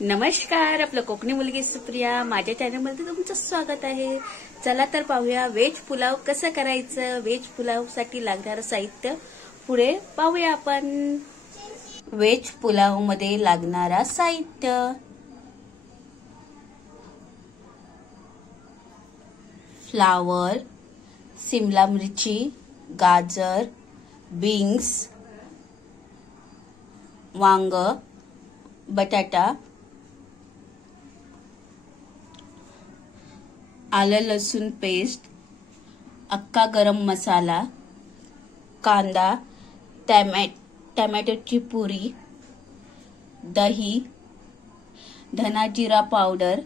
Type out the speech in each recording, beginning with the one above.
नमस्कार, आपलं कोकणी मुलगी सुप्रिया माझ्या चॅनलमध्ये तुमचं स्वागत आहे। चला तर पाहूया व्हेज पुलाव कसं करायचं। व्हेज पुलावसाठी लागणारं साहित्य पुढे पाहूया आपण। व्हेज पुलाव मध्ये लागणारा साहित्य फ्लावर, शिमला मिरची, गाजर, बीन्स, वांग, बटाटा, आलं लसूण पेस्ट, अख्खा गरम मसाला, कांदा, टोमॅटोची प्युरी, दही, धना जिरा पावडर,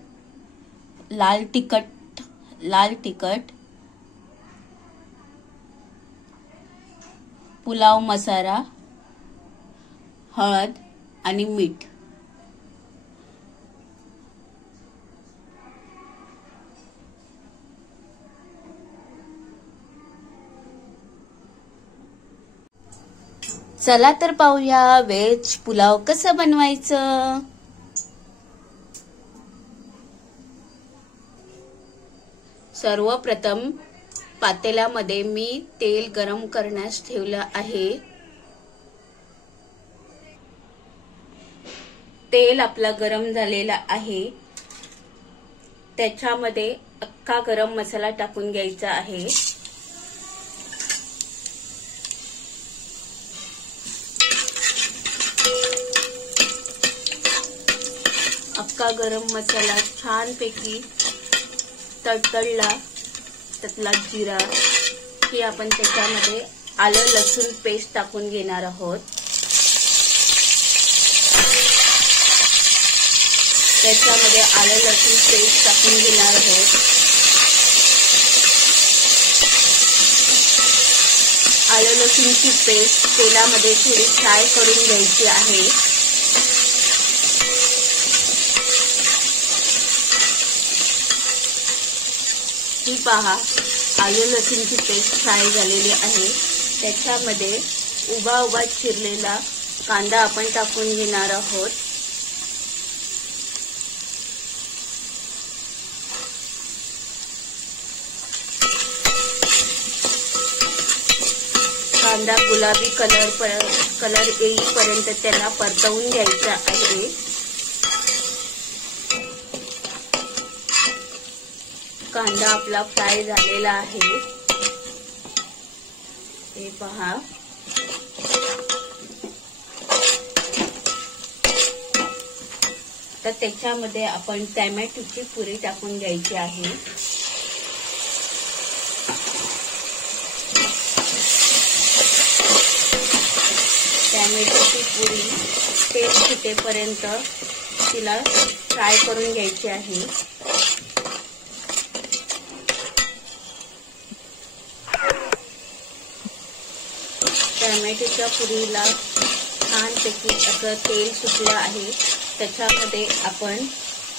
लाल तिखट, पुलाव मसाला, हळद आणि मीठ। चला तर पाहूया व्हेज पुलाव कसं बनवायचं। सर्वप्रथम पातेल्यामध्ये मी तेल गरम करण्यास ठेवलं आहे। तेल आपला गरम झालेला आहे, त्याच्यामध्ये अख्खा गरम मसाला टाकून घ्यायचा आहे। अख्खा गरम मसाला छानपैकी तडतडला, त्यातला जिरा की आपण त्याच्यामध्ये आलं लसूण पेस्ट टाकून घेणार आहोत। त्याच्यामध्ये आलं लसूण पेस्ट टाकून घेणार आहोत। आलं लसूणची पेस्ट तेलामध्ये थोडी फ्राय करून घ्यायची आहे। ही पहा, आलं लसूणची पेस्ट फ्राय झालेली आहे। त्याच्यामध्ये उभा चिरलेला कांदा आपण टाकून घेणार आहोत। कांदा गुलाबी कलर येईपर्यंत त्याला परतवून घ्यायचा आहे। कांदा आपला फ्राय झालेला आहे, हे पहा। तर त्याच्यामध्ये आपण टोमॅटोची प्युरी टाकून घ्यायची आहे। टोमॅटोची प्युरी तेल सुटेपर्यंत तिला फ्राय करून घ्यायची आहे। टोमॅटोच्या प्युरीला छानपैकी असं तेल सुटलं आहे। त्याच्यामध्ये आपण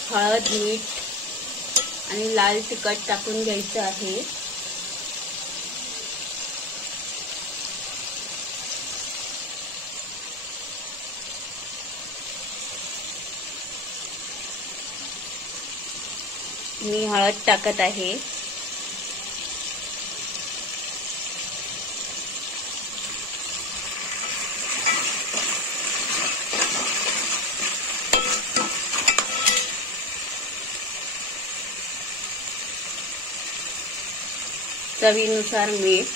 हळद, मीठ आणि लाल तिखट टाकून घ्यायचं आहे। मी हळद टाकत आहे। चवीनुसार मीठ,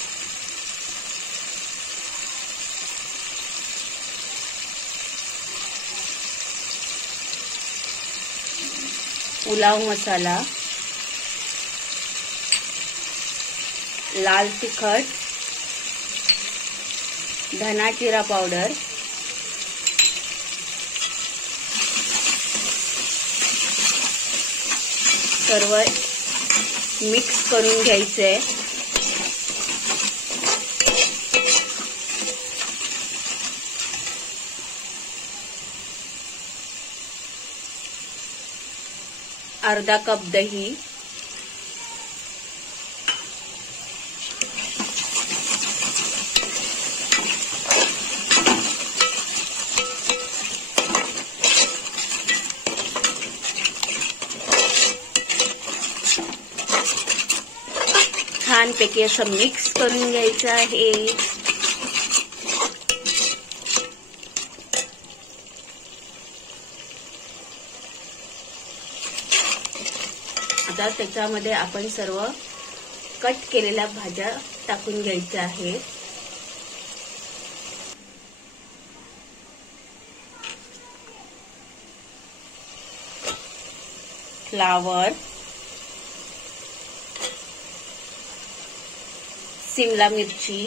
पुलाव मसाला, लाल तिखट, धना जिरा पावडर, सर्व मिक्स करून घ्यायचंय। अर्धा कप दही, छानपैकी असं मिक्स करून घ्यायचं आहे. आता त्याच्यामध्ये आपण सर्व कट केलेल्या भाज्या टाकून घ्यायच्या आहेत. फ्लावर, शिमला मिरची,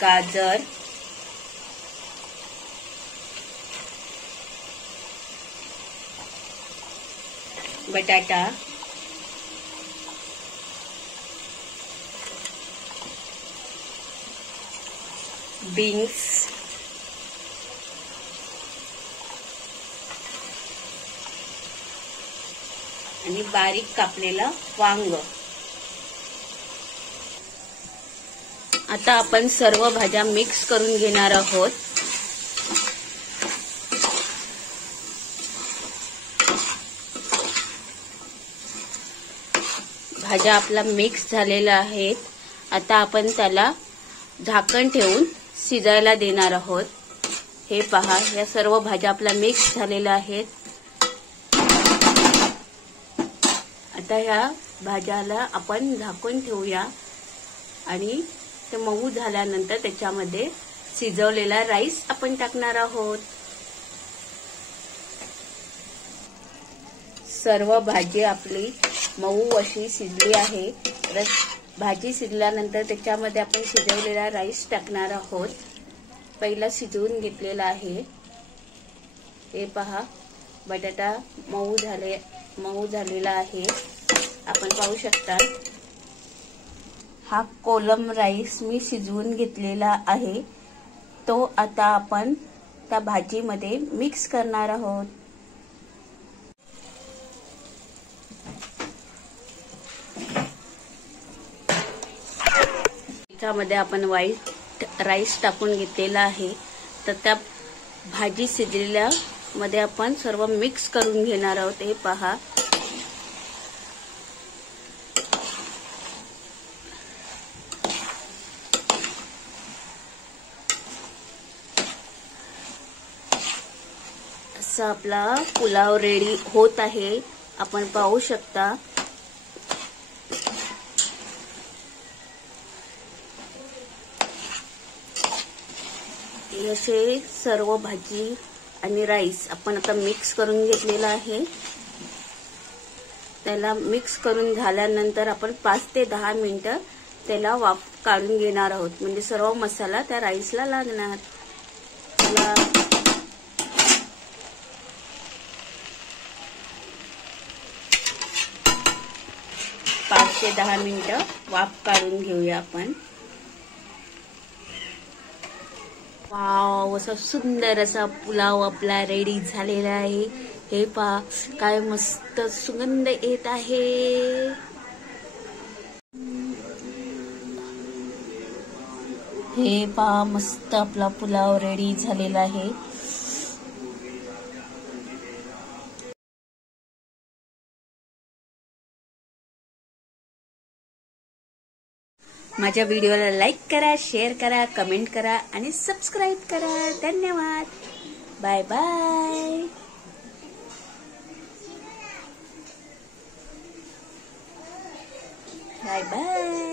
गाजर, बटाटा, बीन्स, आणि बारीक कापलेलं वांग. आता आपण सर्व भाज्या मिक्स करून घेणार आहोत. भाज्या आपला मिक्स झालेल्या आहेत. आता आपण त्याला झाकण ठेवून शिजायला देणार आहोत. हे पहा, या सर्व भाज्या आपल्या मिक्स झालेल्या आहेत. आता ह्या भाज्याला आपण झाकून ठेवूया आणि ते मऊ झाल्यानंतर त्याच्यामध्ये शिजवलेला राईस आपण टाकणार आहोत. सर्व भाजी आपली मऊ अशी शिजली आहे. भाजी शिजल्यानंतर त्याच्यामध्ये आपण शिजवलेला राईस टाकणार आहोत. पहिला शिजवून घेतलेला आहे. हे पहा, बटाटा मऊ झालेला आहे. आपण पाहू शकता. हा कोलम राईस मी शिजवून घेतलेला आहे. तो आता आपण त्या भाजीमध्ये मिक्स करणार आहोत. त्यामध्ये आपण व्हाईट राईस टाकून घेतलेला आहे. तर त्या भाजी शिजलेल्या मध्ये आपण सर्व मिक्स करून घेणार आहोत. हे पहा, असा आपला पुलाव रेडी होत आहे. आपण पाहू शकता. असे सर्व भाजी आणि राईस आपण आता मिक्स करून घेतलेला आहे. त्याला मिक्स करून झाल्यानंतर आपण 5 ते 10 मिनिटं त्याला वाफ काढून घेणार आहोत. म्हणजे सर्व मसाला त्या राईसला लागणार. 5 ते 10 मिनिटं वाफ काढून घेऊया आपण. वाव, असा सुंदर असा पुलाव आपला रेडी झालेला आहे. हे पहा, काय मस्त सुगंध येत आहे. हे पहा, मस्त आपला पुलाव रेडी झालेला आहे. माझ्या व्हिडिओला लाईक करा, शेअर करा, कमेंट करा आणि सबस्क्राईब करा. धन्यवाद. Bye bye. Bye bye.